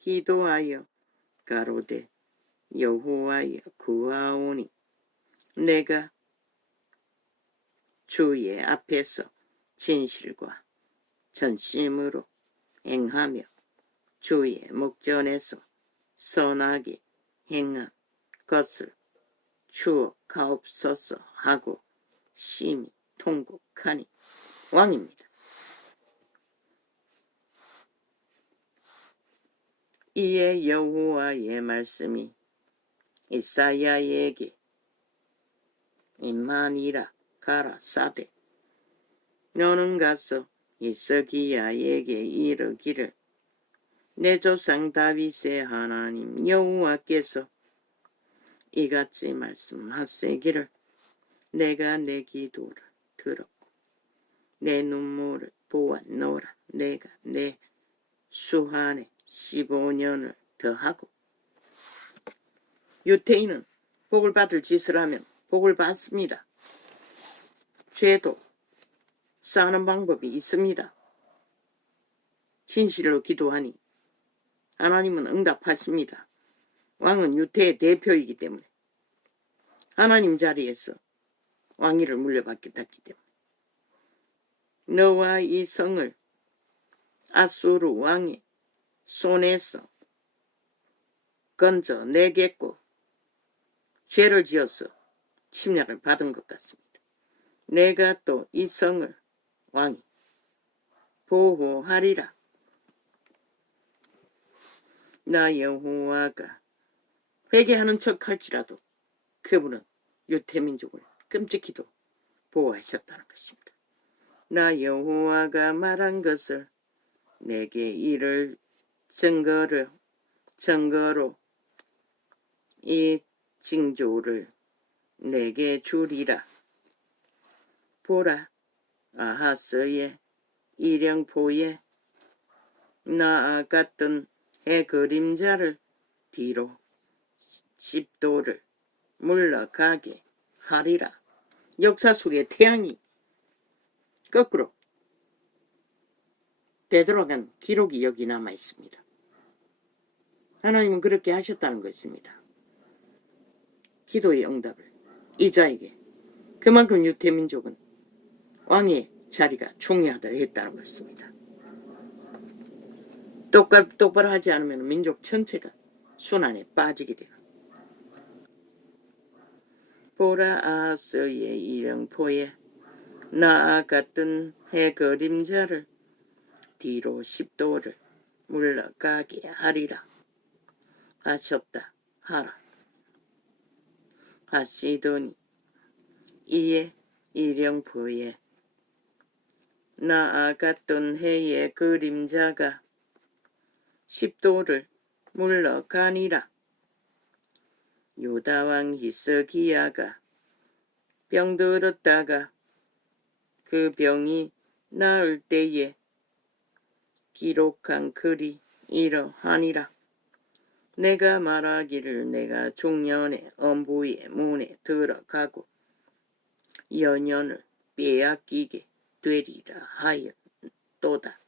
기도하여 가로되 여호와여 구하오니 내가 주의 앞에서 진실과 전심으로 행하며 주의 목전에서 선하게 행한 것을 추억하옵소서 하고 심히 통곡하니 왕입니다. 이에 여호와의 말씀이 이사야에게 임하니라 가라 사대 너는 가서 이스기야에게 이르기를 내 조상 다윗의 하나님 여호와께서 이같이 말씀하시기를 내가 내 기도를 들었고 내 눈물을 보았노라. 내가 내 수한에 15년을 더하고 유태인은 복을 받을 짓을 하면 복을 받습니다. 죄도 쌓는 방법이 있습니다. 진실로 기도하니 하나님은 응답하십니다. 왕은 유태의 대표이기 때문에 하나님 자리에서 왕위를 물려받겠다기 때문에 너와 이 성을 아수르 왕의 손에서 건져 내겠고 죄를 지어서 침략을 받은 것 같습니다. 내가 또 이 성을 왕이 보호하리라. 나 여호와가 회개하는 척 할지라도 그분은 유태민족을 끔찍히도 보호하셨다는 것입니다. 나 여호와가 말한 것을 내게 이를 증거를 증거로 이 징조를 내게 주리라. 보라 아하스의 일령포에 나 같던 해 그림자를 뒤로 십도를 물러가게 하리라. 역사 속에 태양이 거꾸로 되돌아간 기록이 여기 남아 있습니다. 하나님은 그렇게 하셨다는 것입니다. 기도의 응답을 이자에게 그만큼 유태민족은 왕의 자리가 중요하다 했다는 것입니다. 똑바로, 똑바로 하지 않으면 민족 전체가 순환에 빠지게 돼요. 보라 아스의 이령포에 나 같은 해 그림자를 뒤로 십도를 물러가게 하리라 하셨다. 하라. 하시더니 이에 이령포에 나 같던 해의 그림자가 십도를 물러가니라. 유다왕 히스기야가 병들었다가 그 병이 나을 때에 기록한 글이 이러하니라. 내가 말하기를 내가 중년의 엄부의 문에 들어가고 연연을 빼앗기게 되리라 하였도다.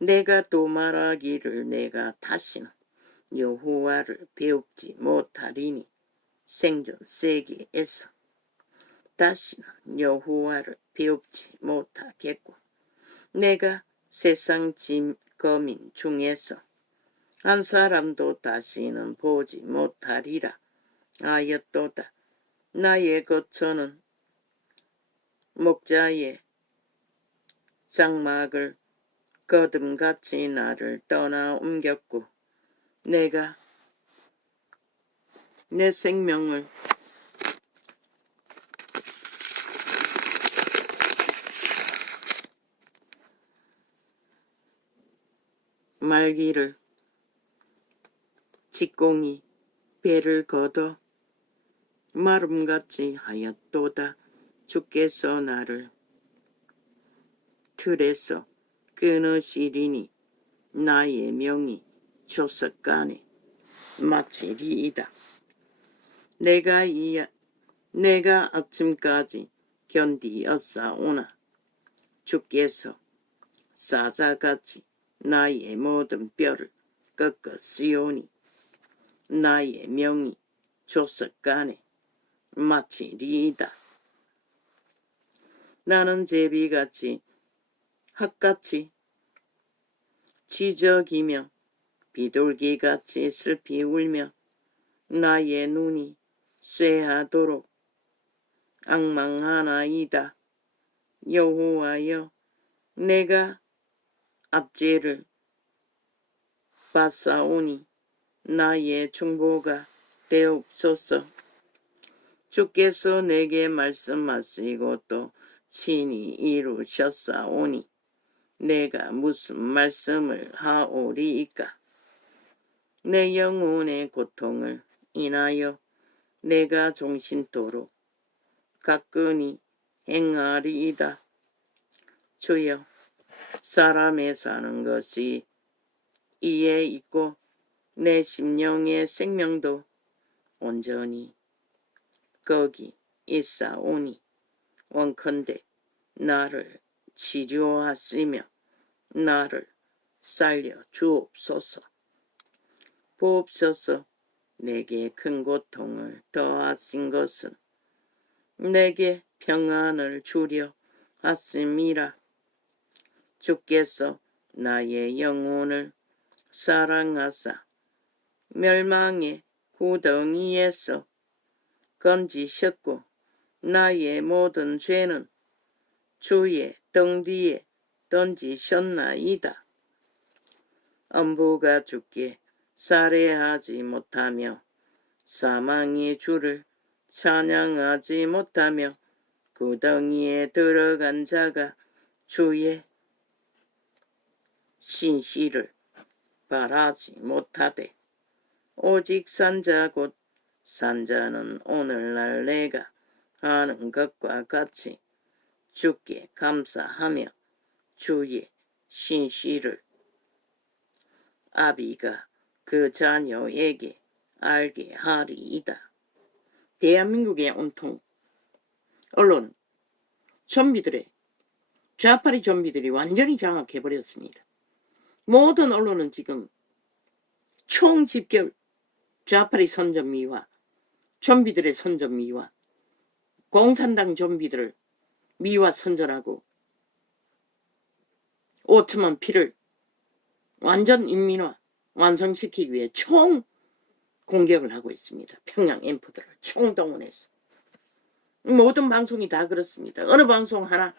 내가 또 말하기를 내가 다시는 여호와를 배웁지 못하리니 생존 세계에서 다시는 여호와를 배웁지 못하겠고 내가 세상 거민 중에서 한 사람도 다시는 보지 못하리라 하였도다. 나의 거처는 목자의 장막을 거듭같이 나를 떠나 옮겼고 내가 내 생명을 말기를 직공이 배를 걷어 마름같이 하였도다 주께서 나를 틀에서 끊으시리니 나의 명이 조석간에 마치리이다. 내가 이 내가 아침까지 견디었사오나 주께서 사자같이 나의 모든 뼈를 꺾었으오니 나의 명이 조석간에 마치리이다. 나는 제비같이 흙같이 지적이며 비둘기같이 슬피 울며 나의 눈이 쇠하도록 악망하나이다. 여호와여 내가 압제를 받사오니 나의 중보가 되옵소서. 주께서 내게 말씀하시고 또 친히 이루셨사오니 내가 무슨 말씀을 하오리이까? 내 영혼의 고통을 인하여 내가 종신토록 가끔히 행하리이다. 주여, 사람의 사는 것이 이에 있고 내 심령의 생명도 온전히 거기 있사오니 원컨대 나를 치료하시며 나를 살려 주옵소서. 보옵소서 내게 큰 고통을 더하신 것은 내게 평안을 주려 하심이라. 주께서 나의 영혼을 사랑하사 멸망의 구덩이에서 건지셨고 나의 모든 죄는 주의 등 뒤에 던지셨나이다. 엄부가 주께 살해하지 못하며 사망의 주를 찬양하지 못하며 구덩이에 들어간 자가 주의 신시를 바라지 못하되 오직 산자 곧 산자는 오늘날 내가 하는 것과 같이 주께 감사하며 주의 신시를 아비가 그 자녀에게 알게 하리이다. 대한민국의 온통 언론 좀비들의 좌파리 좀비들이 완전히 장악해버렸습니다. 모든 언론은 지금 총집결 좌파리 선전미와 좀비들의 선전미와 공산당 좀비들을 미화 선전하고 오트만 피를 완전 인민화 완성시키기 위해 총 공격을 하고 있습니다. 평양 엠프들을 총동원해서. 모든 방송이 다 그렇습니다. 어느 방송 하나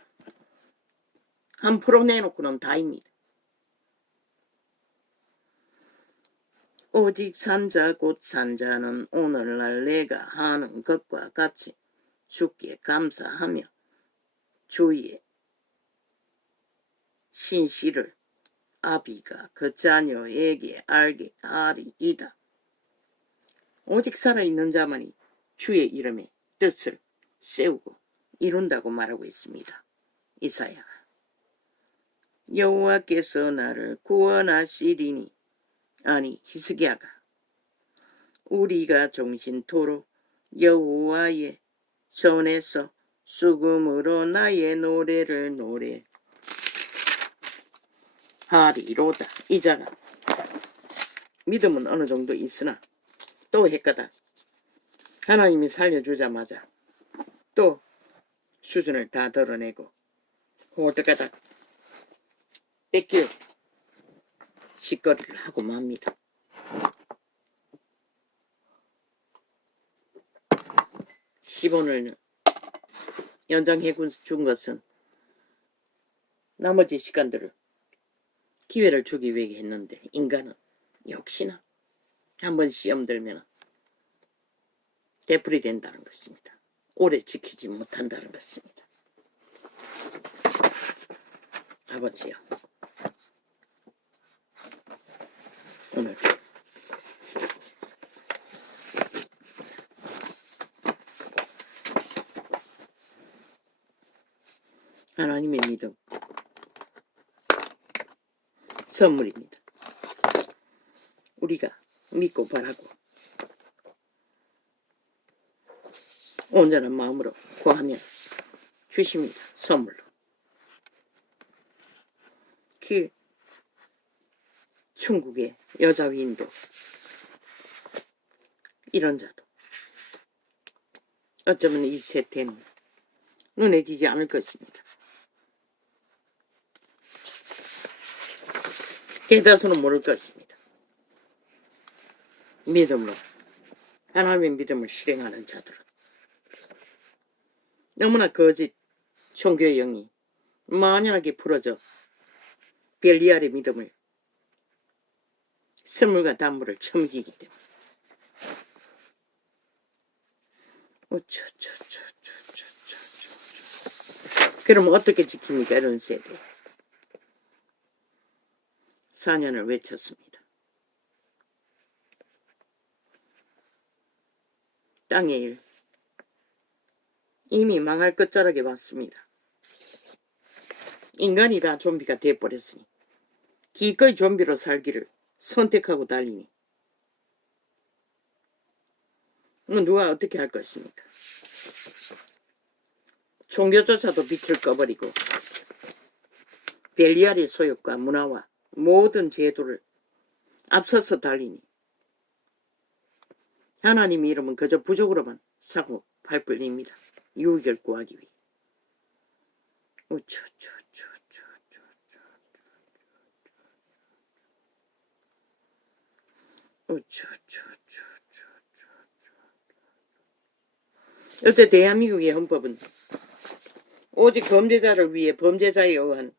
한 프로 내놓고는 다입니다. 오직 산자 곧 산자는 오늘날 내가 하는 것과 같이 주께 감사하며 주의 신시를 아비가 그 자녀에게 알게 하리이다. 오직 살아있는 자만이 주의 이름에 뜻을 세우고 이룬다고 말하고 있습니다. 이사야가 여호와께서 나를 구원하시리니 아니 히스기야가 우리가 종신토록 여호와의 손에서 수금으로 나의 노래를 노래 하리로다. 이자가 믿음은 어느 정도 있으나 또 했거다. 하나님이 살려주자마자 또 수준을 다 드러내고 어떡하다 뺏겨 짓거리를 하고 맙니다. 10원을 연장해 준 것은 나머지 시간들을 기회를 주기 위해 했는데 인간은 역시나 한번 시험 들면 되풀이 된다는 것입니다. 오래 지키지 못한다는 것입니다. 아버지요. 오늘 하나님의 믿음 선물입니다. 우리가 믿고 바라고 온전한 마음으로 구하면 주십니다. 선물로. 그 중국의 여자 위인도 이런 자도 어쩌면 이 세태는 눈에 띄지 않을 것입니다. 대다수는 모를 것입니다. 믿음으로 하나님의 믿음을 실행하는 자들은 너무나 거짓 종교의 영이 만연하게 풀어져 벨리알의 믿음을 선물과 단물을 처먹이기 때문에. 어쩌저저저저저 그럼 어떻게 지킵니까 이런 세대? 4년을 외쳤습니다. 땅의 일. 이미 망할 끝자락에 왔습니다. 인간이 다 좀비가 돼버렸으니 기꺼이 좀비로 살기를 선택하고 달리니 뭐 누가 어떻게 할 것입니까? 종교조차도 빛을 꺼버리고 벨리알의 소욕과 문화와 모든 제도를 앞서서 달리니 하나님 이름은 그저 부족으로만 사고 발불립니다. 유익을 구하기 위해. 우쭈쭈쭈쭈쭈. 우쭈쭈쭈쭈쭈. 어제 대한민국의 헌법은 오직 범죄자를 위해 범죄자에 의한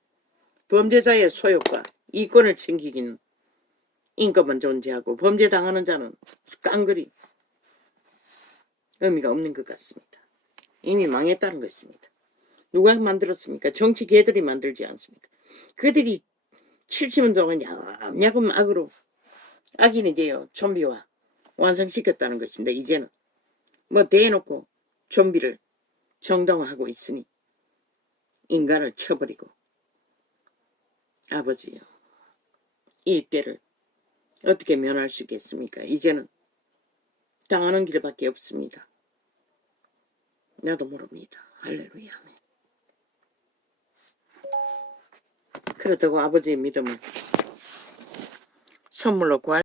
범죄자의 소욕과 이권을 챙기기는 인권만 존재하고 범죄 당하는 자는 깡그리 의미가 없는 것 같습니다. 이미 망했다는 것입니다. 누가 만들었습니까? 정치 개들이 만들지 않습니까? 그들이 70년 동안 야금야금 악으로 악인이 되어 좀비와 완성시켰다는 것입니다. 이제는 뭐 대놓고 좀비를 정당화하고 있으니 인간을 쳐버리고 아버지요 이 때를 어떻게 면할 수 있겠습니까? 이제는 당하는 길밖에 없습니다. 나도 모릅니다. 할렐루야. 그렇다고 아버지의 믿음을 선물로 구할